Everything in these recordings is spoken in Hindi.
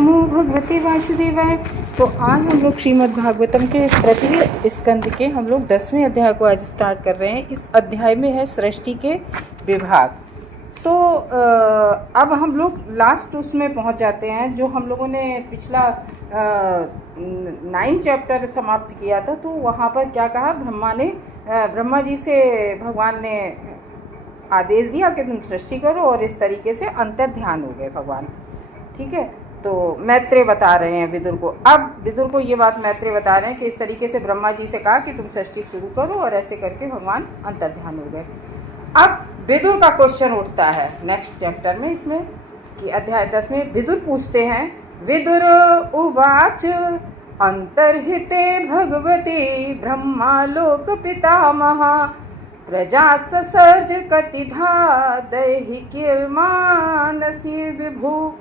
नमो भगवते वासुदेवाय। तो आज हम लोग श्रीमद् भागवतम के तृतीय स्कंद के हम लोग 10वें अध्याय को आज स्टार्ट कर रहे हैं। इस अध्याय में है सृष्टि के विभाग। तो अब हम लोग लास्ट उसमें पहुंच जाते हैं जो हम लोगों ने पिछला 9 चैप्टर समाप्त किया था। तो वहाँ पर क्या कहा, ब्रह्मा जी से भगवान ने आदेश दिया कि तुम सृष्टि करो, और इस तरीके से अंतर ध्यान हो गए भगवान। ठीक है, तो मैत्रेय बता रहे हैं विदुर को। अब विदुर को ये बात मैत्रेय बता रहे हैं कि इस तरीके से ब्रह्मा जी से कहा कि तुम सृष्टि शुरू करो, और ऐसे करके भगवान अंतर ध्यान हो गए। अब विदुर का क्वेश्चन उठता है नेक्स्ट चैप्टर में, इसमें कि अध्याय 10 में विदुर पूछते हैं, विदुर उवाच अंतर्हिते भगवती ब्रह्मालोक पितामह प्रजा ससर्ज कतिधा दैहिकीर्मानसी विभु।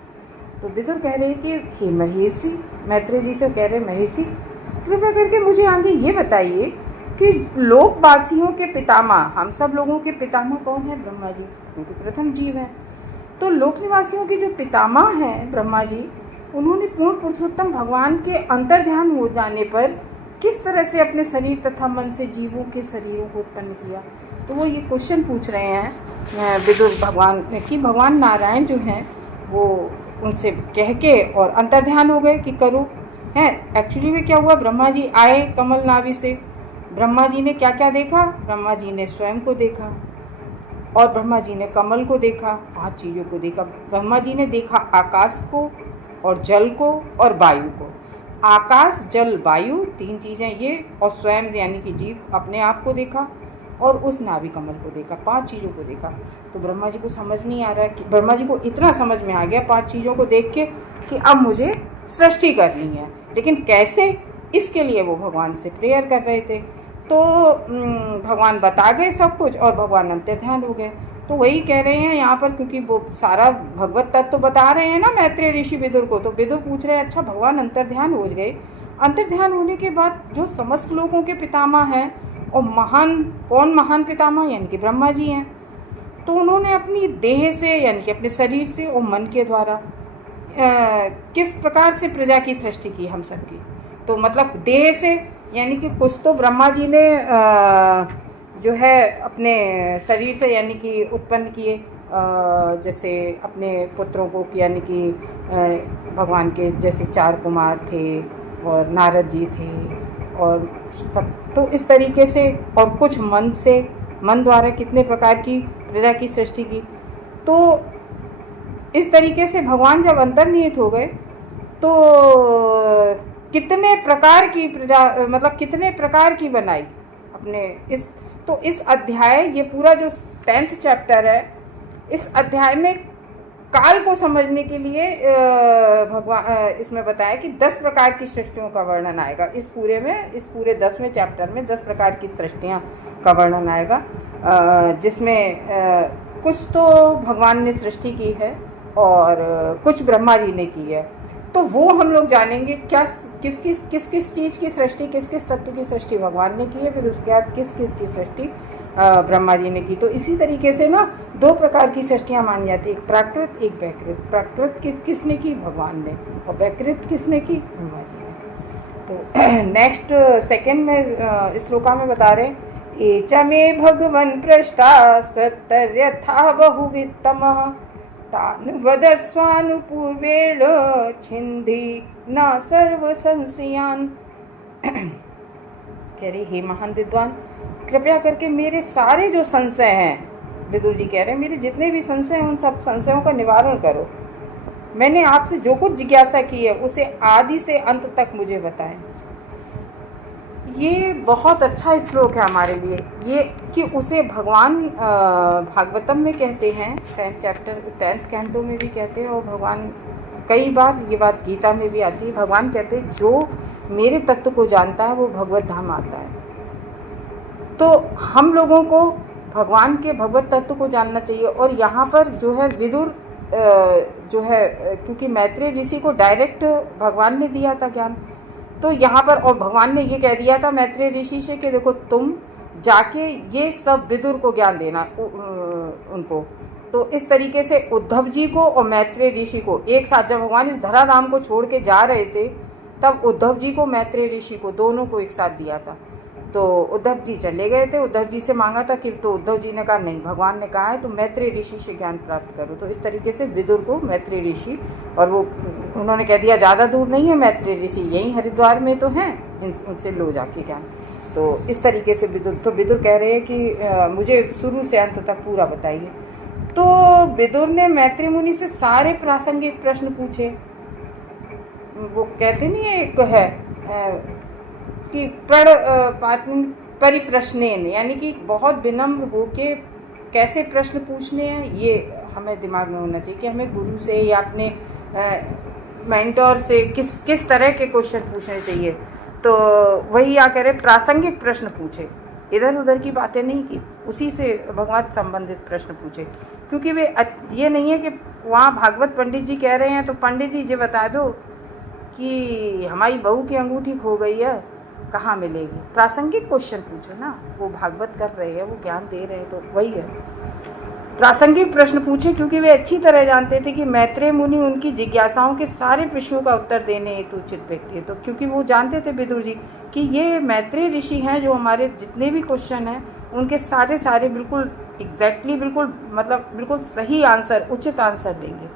तो विदुर कह रहे हैं कि हे महर्षि, मैत्रेय जी से कह रहे हैं, महर्षि कृपया करके मुझे आगे ये बताइए कि लोकवासियों के पितामह, हम सब लोगों के पितामह कौन है? ब्रह्मा जी, क्योंकि प्रथम जीव है। तो लोक निवासियों के जो पितामह हैं ब्रह्मा जी, उन्होंने पूर्ण पुरुषोत्तम भगवान के अंतर ध्यान हो जाने पर किस तरह से अपने शरीर तथा मन से जीवों के शरीरों को उत्पन्न किया। तो वो ये क्वेश्चन पूछ रहे हैं विदुर भगवान कि भगवान नारायण जो हैं वो उनसे कह के और अंतर ध्यान हो गए कि करो हैं। एक्चुअली में क्या हुआ, ब्रह्मा जी आए कमल नाभि से। ब्रह्मा जी ने क्या क्या देखा? ब्रह्मा जी ने स्वयं को देखा, और ब्रह्मा जी ने कमल को देखा, 5 चीज़ों को देखा। ब्रह्मा जी ने देखा आकाश को और जल को और वायु को। आकाश, जल, वायु 3 चीज़ें ये, और स्वयं यानी कि जीव अपने आप को देखा, और उस नाभि कमल को देखा, 5 चीज़ों को देखा। तो ब्रह्मा जी को समझ नहीं आ रहा है कि ब्रह्मा जी को इतना समझ में आ गया 5 चीज़ों को देख के कि अब मुझे सृष्टि करनी है, लेकिन कैसे, इसके लिए वो भगवान से प्रेयर कर रहे थे। तो भगवान बता गए सब कुछ, और भगवान अंतर ध्यान हो गए। तो वही कह रहे हैं यहाँ पर, क्योंकि वो सारा भगवत तत्व तो बता रहे हैं ना मैत्रेय ऋषि विदुर को। तो विदुर पूछ रहे हैं, अच्छा भगवान अंतर ध्यान हो गए, अंतर ध्यान होने के बाद जो समस्त लोगों के पितामह हैं, और कौन महान पितामह, यानी कि ब्रह्मा जी हैं। तो उन्होंने अपनी देह से यानी कि अपने शरीर से और मन के द्वारा किस प्रकार से प्रजा की सृष्टि की हम सबकी। तो मतलब देह से यानी कि कुछ तो ब्रह्मा जी ने जो है अपने शरीर से यानी कि उत्पन्न किए, जैसे अपने पुत्रों को, यानी कि भगवान के जैसे 4 कुमार थे और नारद जी थे और सब। तो इस तरीके से, और कुछ मन से, मन द्वारा कितने प्रकार की प्रजा की सृष्टि की। तो इस तरीके से भगवान जब अंतर्निहित हो गए तो कितने प्रकार की प्रजा, मतलब कितने प्रकार की बनाई अपने इस। तो इस अध्याय, ये पूरा जो 10th चैप्टर है, इस अध्याय में काल को समझने के लिए भगवान इसमें बताया कि 10 प्रकार की सृष्टियों का वर्णन आएगा इस पूरे में। इस पूरे 10वें चैप्टर में 10 प्रकार की सृष्टियाँ का वर्णन आएगा, जिसमें कुछ तो भगवान ने सृष्टि की है और कुछ ब्रह्मा जी ने की है। तो वो हम लोग जानेंगे क्या, किस किस चीज़ की सृष्टि, किस किस तत्व की सृष्टि भगवान ने की है, फिर उसके बाद किस किस की सृष्टि ब्रह्मा जी ने की। तो इसी तरीके से ना 2 प्रकार की सृष्टियाँ मानी जाती है, एक प्राकृत, एक वैकृत। प्राकृत किसने की? भगवान ने, और वैकृत किसने की? ब्रह्मा जी ने। तो नेक्स्ट सेकंड में श्लोका में बता रहे, एच मे भगवन् पृष्ठा सत्तर्यथा बहुवित्तमः तान् वदस्वानुपूर्वेण छिन्धि न सर्व संशयान्। कह रही, हे महान विद्वान, कृपया करके मेरे सारे जो संशय हैं, विदुर जी कह रहे हैं, मेरे जितने भी संशय हैं उन सब संशयों का निवारण करो। मैंने आपसे जो कुछ जिज्ञासा की है उसे आदि से अंत तक मुझे बताएं। ये बहुत अच्छा श्लोक है हमारे लिए, ये कि उसे भगवान भागवतम में कहते हैं, 10th चैप्टर 10th कैंटो में भी कहते हैं, और भगवान कई बार ये बात गीता में भी आती है। भगवान कहते हैं जो मेरे तत्व को जानता है वो भगवत धाम आता है। तो हम लोगों को भगवान के भगवत तत्व को जानना चाहिए। और यहाँ पर जो है विदुर जो है, क्योंकि मैत्रेय ऋषि को डायरेक्ट भगवान ने दिया था ज्ञान, तो यहाँ पर, और भगवान ने ये कह दिया था मैत्रेय ऋषि से कि देखो तुम जाके ये सब विदुर को ज्ञान देना, उनको तो इस तरीके से उद्धव जी को और मैत्रेय ऋषि को एक साथ, जब भगवान इस धराधाम को छोड़ के जा रहे थे, तब उद्धव जी को मैत्रेय ऋषि को दोनों को एक साथ दिया था। तो उद्धव जी चले गए थे, उद्धव जी से मांगा था कि, तो उद्धव जी ने कहा नहीं, भगवान ने कहा है तो मैत्रेय ऋषि से ज्ञान प्राप्त करो। तो इस तरीके से विदुर को मैत्रेय ऋषि, और वो उन्होंने कह दिया ज़्यादा दूर नहीं है मैत्रेय ऋषि, यहीं हरिद्वार में तो हैं, उनसे लो जाके ज्ञान। तो इस तरीके से विदुर कह रहे हैं कि मुझे शुरू से अंत तक पूरा बताइए। तो विदुर ने मैत्रेय मुनि से सारे प्रासंगिक प्रश्न पूछे। वो कहते नहीं एक है कि परिप्रश्नेन, यानी कि बहुत विनम्र होके कैसे प्रश्न पूछने हैं, ये हमें दिमाग में होना चाहिए कि हमें गुरु से या अपने मेंटोर से किस तरह के क्वेश्चन पूछने चाहिए। तो वही क्या कह रहे, प्रासंगिक प्रश्न पूछे, इधर उधर की बातें नहीं की, उसी से भगवान संबंधित प्रश्न पूछे। क्योंकि वे ये नहीं है कि वहाँ भागवत पंडित जी कह रहे हैं तो पंडित जी बता दो कि हमारी बहू की अंगूठी खो गई है, कहाँ मिलेगी। प्रासंगिक क्वेश्चन पूछो ना, वो भागवत कर रहे हैं, वो ज्ञान दे रहे हैं, तो वही है, प्रासंगिक प्रश्न पूछे। क्योंकि वे अच्छी तरह जानते थे कि मैत्रेय मुनि उनकी जिज्ञासाओं के सारे प्रश्नों का उत्तर देने हेतु उचित व्यक्ति है। तो क्योंकि वो जानते थे विदुर जी कि ये मैत्रेय ऋषि हैं, जो हमारे जितने भी क्वेश्चन हैं उनके सारे बिल्कुल एग्जैक्टली, बिल्कुल सही आंसर, उचित आंसर देंगे।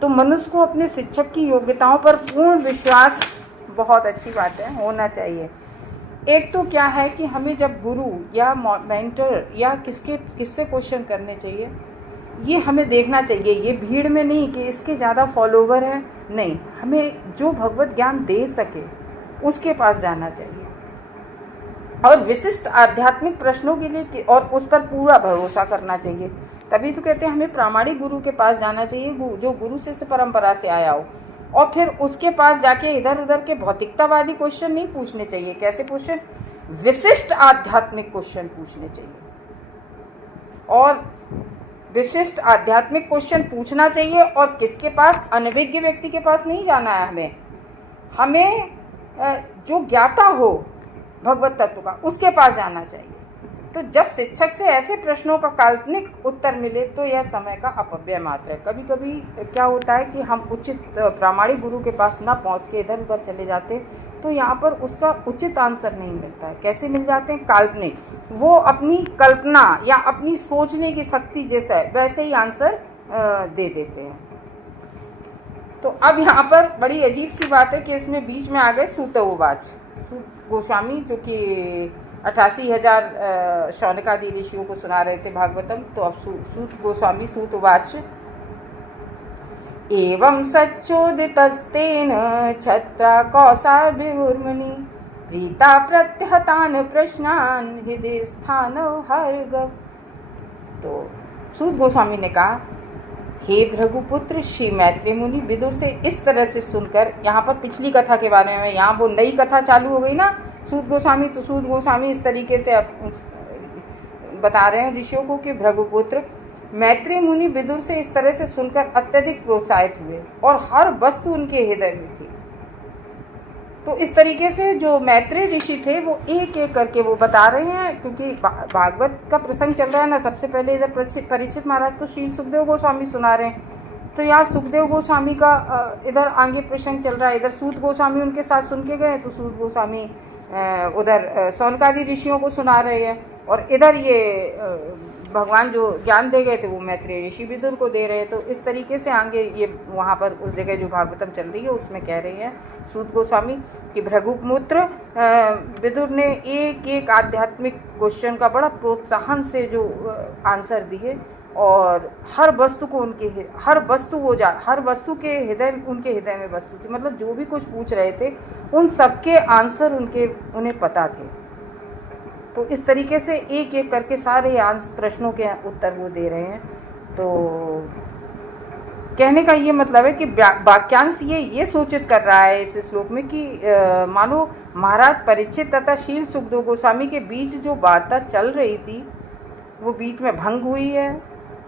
तो मनुष्य को अपने शिक्षक की योग्यताओं पर पूर्ण विश्वास, बहुत अच्छी बात है, होना चाहिए। एक तो क्या है कि हमें जब गुरु या मेंटर या किससे क्वेश्चन करने चाहिए, ये हमें देखना चाहिए, ये भीड़ में नहीं कि इसके ज़्यादा फॉलोवर हैं, नहीं, हमें जो भगवत ज्ञान दे सके उसके पास जाना चाहिए। और विशिष्ट आध्यात्मिक प्रश्नों के लिए और उस पर पूरा भरोसा करना चाहिए। तभी तो कहते हैं हमें प्रामाणिक गुरु के पास जाना चाहिए, जो गुरु शिष्य परंपरा से आया हो। और फिर उसके पास जाके इधर उधर के भौतिकतावादी क्वेश्चन नहीं पूछने चाहिए। कैसे क्वेश्चन? विशिष्ट आध्यात्मिक क्वेश्चन पूछने चाहिए। और विशिष्ट आध्यात्मिक क्वेश्चन पूछना चाहिए, और किसके पास? अनभिज्ञ व्यक्ति के पास नहीं जाना है हमें जो ज्ञाता हो भगवत तत्व का, उसके पास जाना चाहिए। तो जब शिक्षक से ऐसे प्रश्नों का काल्पनिक उत्तर मिले तो यह समय का अपव्यय मात्र है। कभी कभी क्या होता है कि हम उचित प्रामाणिक गुरु के पास ना पहुंच के इधर उधर चले जाते, तो यहाँ पर उसका उचित आंसर नहीं मिलता है। कैसे मिल जाते हैं? काल्पनिक, वो अपनी कल्पना या अपनी सोचने की शक्ति जैसा है वैसे ही आंसर दे देते हैं। तो अब यहाँ पर बड़ी अजीब सी बात है कि इसमें बीच में आ गए सूतोवाच। सूत गोस्वामी जो कि 88,000 शौनकादि ऋषियों को सुना रहे थे भागवतम, तो अब सूत गोस्वामी सूतवाच, एवं सच्चोदितस्तेन छत्रा कौसाभिर्मुनि प्रीता प्रत्यहतान प्रश्नान हृदय स्थान हर्ग। तो सूत गोस्वामी ने कहा, हे भृगुपुत्र श्री मैत्रेय मुनि, विदुर से इस तरह से सुनकर, यहाँ पर पिछली कथा के बारे में, यहाँ वो नई कथा चालू हो गई ना सूत गोस्वामी, तो सूत गोस्वामी इस तरीके से बता रहे हैं ऋषियों को कि भृगुपुत्र मैत्रेय मुनि विदुर से इस तरह से सुनकर अत्यधिक प्रोत्साहित हुए और हर वस्तु उनके हृदय में थी। तो इस तरीके से जो मैत्रेय ऋषि थे वो एक एक करके वो बता रहे हैं, क्योंकि भागवत का प्रसंग चल रहा है ना। सबसे पहले इधर परीक्षित महाराज को श्री सुखदेव गोस्वामी सुना रहे हैं, तो यहाँ सुखदेव गोस्वामी का इधर आगे प्रसंग चल रहा है। इधर सूत गोस्वामी उनके साथ सुन के गए, तो सूत गोस्वामी उधर शौनकादि ऋषियों को सुना रहे हैं, और इधर ये भगवान जो ज्ञान दे गए थे वो मैत्रेय ऋषि विदुर को दे रहे हैं। तो इस तरीके से आगे ये वहाँ पर उस जगह जो भागवतम चल रही है उसमें कह रहे हैं सूत गोस्वामी कि भृगुपुत्र विदुर ने एक एक आध्यात्मिक क्वेश्चन का बड़ा प्रोत्साहन से जो आंसर दिए, और हर वस्तु को हर वस्तु के हृदय, उनके हृदय में वस्तु थी। मतलब जो भी कुछ पूछ रहे थे उन सबके आंसर उन्हें पता थे। तो इस तरीके से एक एक करके सारे प्रश्नों के उत्तर वो दे रहे हैं। तो कहने का ये मतलब है कि वाक्यांश ये सूचित कर रहा है इस श्लोक में कि मानो महाराज परीक्षित तथा शील सुखदेव गोस्वामी के बीच जो वार्ता चल रही थी वो बीच में भंग हुई है,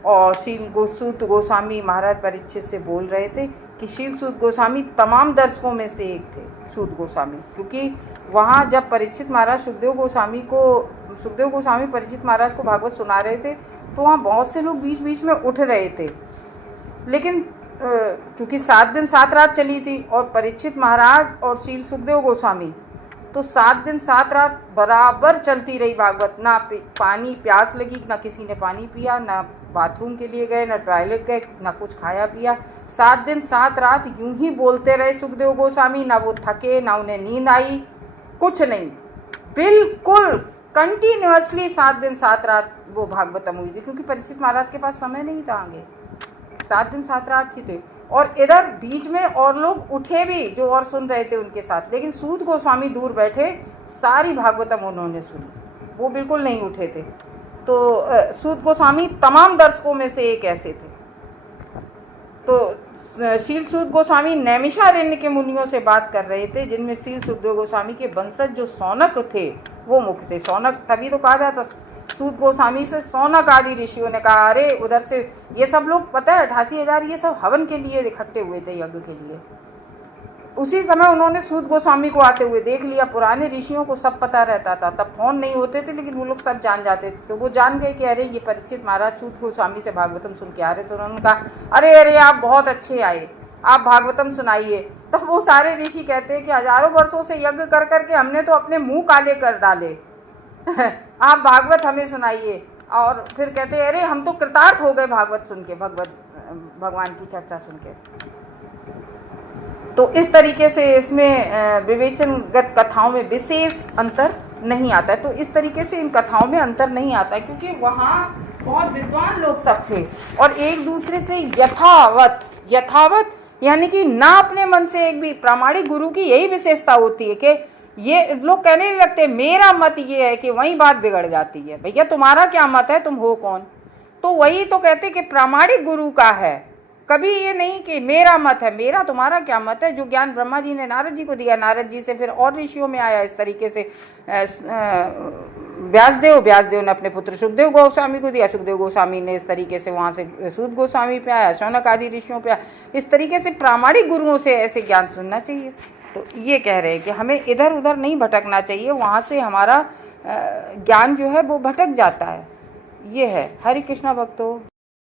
और सूत गोस्वामी महाराज परीक्षित से बोल रहे थे कि शील सूत गोस्वामी तमाम दर्शकों में से एक थे। सूत गोस्वामी, क्योंकि वहाँ जब परीक्षित महाराज सुखदेव गोस्वामी परीक्षित महाराज को भागवत सुना रहे थे, तो वहाँ बहुत से लोग बीच बीच में उठ रहे थे, लेकिन क्योंकि 7 दिन 7 रात चली थी और परीक्षित महाराज और शील सुखदेव गोस्वामी, तो 7 दिन 7 रात बराबर चलती रही भागवत। ना पानी प्यास लगी, ना किसी ने पानी पिया, ना बाथरूम के लिए गए, ना टॉयलेट गए, ना कुछ खाया पिया। 7 दिन 7 रात यूं ही बोलते रहे सुखदेव गोस्वामी। ना वो थके, ना उन्हें नींद आई, कुछ नहीं, बिल्कुल कंटिन्यूअसली 7 दिन 7 रात वो भागवतम हुई थी, क्योंकि परीक्षित महाराज के पास समय नहीं था आगे। 7 दिन 7 रात ही थे। और इधर बीच में और लोग उठे भी जो और सुन रहे थे उनके साथ, लेकिन सूत गोस्वामी दूर बैठे, सारी भागवतम उन्होंने सुनी, वो बिल्कुल नहीं उठे थे। तो सूत गोस्वामी तमाम दर्शकों में से एक ऐसे थे। तो शील सूत गोस्वामी नैमिषारण्य के मुनियों से बात कर रहे थे, जिनमें शील सुखदेव गोस्वामी के वंशज जो सौनक थे वो मुख्य थे। सौनक तभी तो कहा जाता, सूत गोस्वामी से सौनक आदि ऋषियों ने कहा, अरे उधर से ये सब लोग, पता है 88,000 ये सब हवन के लिए इकट्ठे हुए थे, यज्ञ के लिए। उसी समय उन्होंने सूत गोस्वामी को आते हुए देख लिया। पुराने ऋषियों को सब पता रहता था, तब फोन नहीं होते थे, लेकिन वो लोग सब जान जाते थे। तो वो जान गए कि अरे ये परीक्षित महाराज सूत गोस्वामी से भागवतम सुन के आ रहे। तो उन्होंने कहा, अरे अरे आप बहुत अच्छे आए, आप भागवतम सुनाइए। तो वो सारे ऋषि कहते हैं कि हजारों वर्षों से यज्ञ कर करके हमने तो अपने मुंह काले कर डाले आप भागवत हमें सुनाइए। और फिर कहते हैं, अरे हम तो कृतार्थ हो गए भागवत सुन के, भगवान की चर्चा सुन के। तो इस तरीके से इसमें विवेचनगत कथाओं में विशेष अंतर नहीं आता है। तो इस तरीके से इन कथाओं में अंतर नहीं आता है, क्योंकि वहाँ बहुत विद्वान लोग सब थे और एक दूसरे से यथावत यानी कि ना अपने मन से, एक भी प्रामाणिक गुरु की यही विशेषता होती है कि ये लोग कहने नहीं लगते मेरा मत ये है, कि वही बात बिगड़ जाती है। भैया तुम्हारा क्या मत है, तुम हो कौन? तो वही तो कहते कि प्रामाणिक गुरु का है, कभी ये नहीं कि मेरा मत है, मेरा तुम्हारा क्या मत है। जो ज्ञान ब्रह्मा जी ने नारद जी को दिया, नारद जी से फिर और ऋषियों में आया। इस तरीके से व्यासदेव ने अपने पुत्र सुखदेव गोस्वामी को दिया, सुखदेव गोस्वामी ने इस तरीके से वहाँ से सूत गोस्वामी पे आया, शौनक आदि ऋषियों पे आया। इस तरीके से प्रामाणिक गुरुओं से ऐसे ज्ञान सुनना चाहिए। तो ये कह रहे हैं कि हमें इधर उधर नहीं भटकना चाहिए, वहाँ से हमारा ज्ञान जो है वो भटक जाता है। ये है। हरे कृष्णा भक्तों।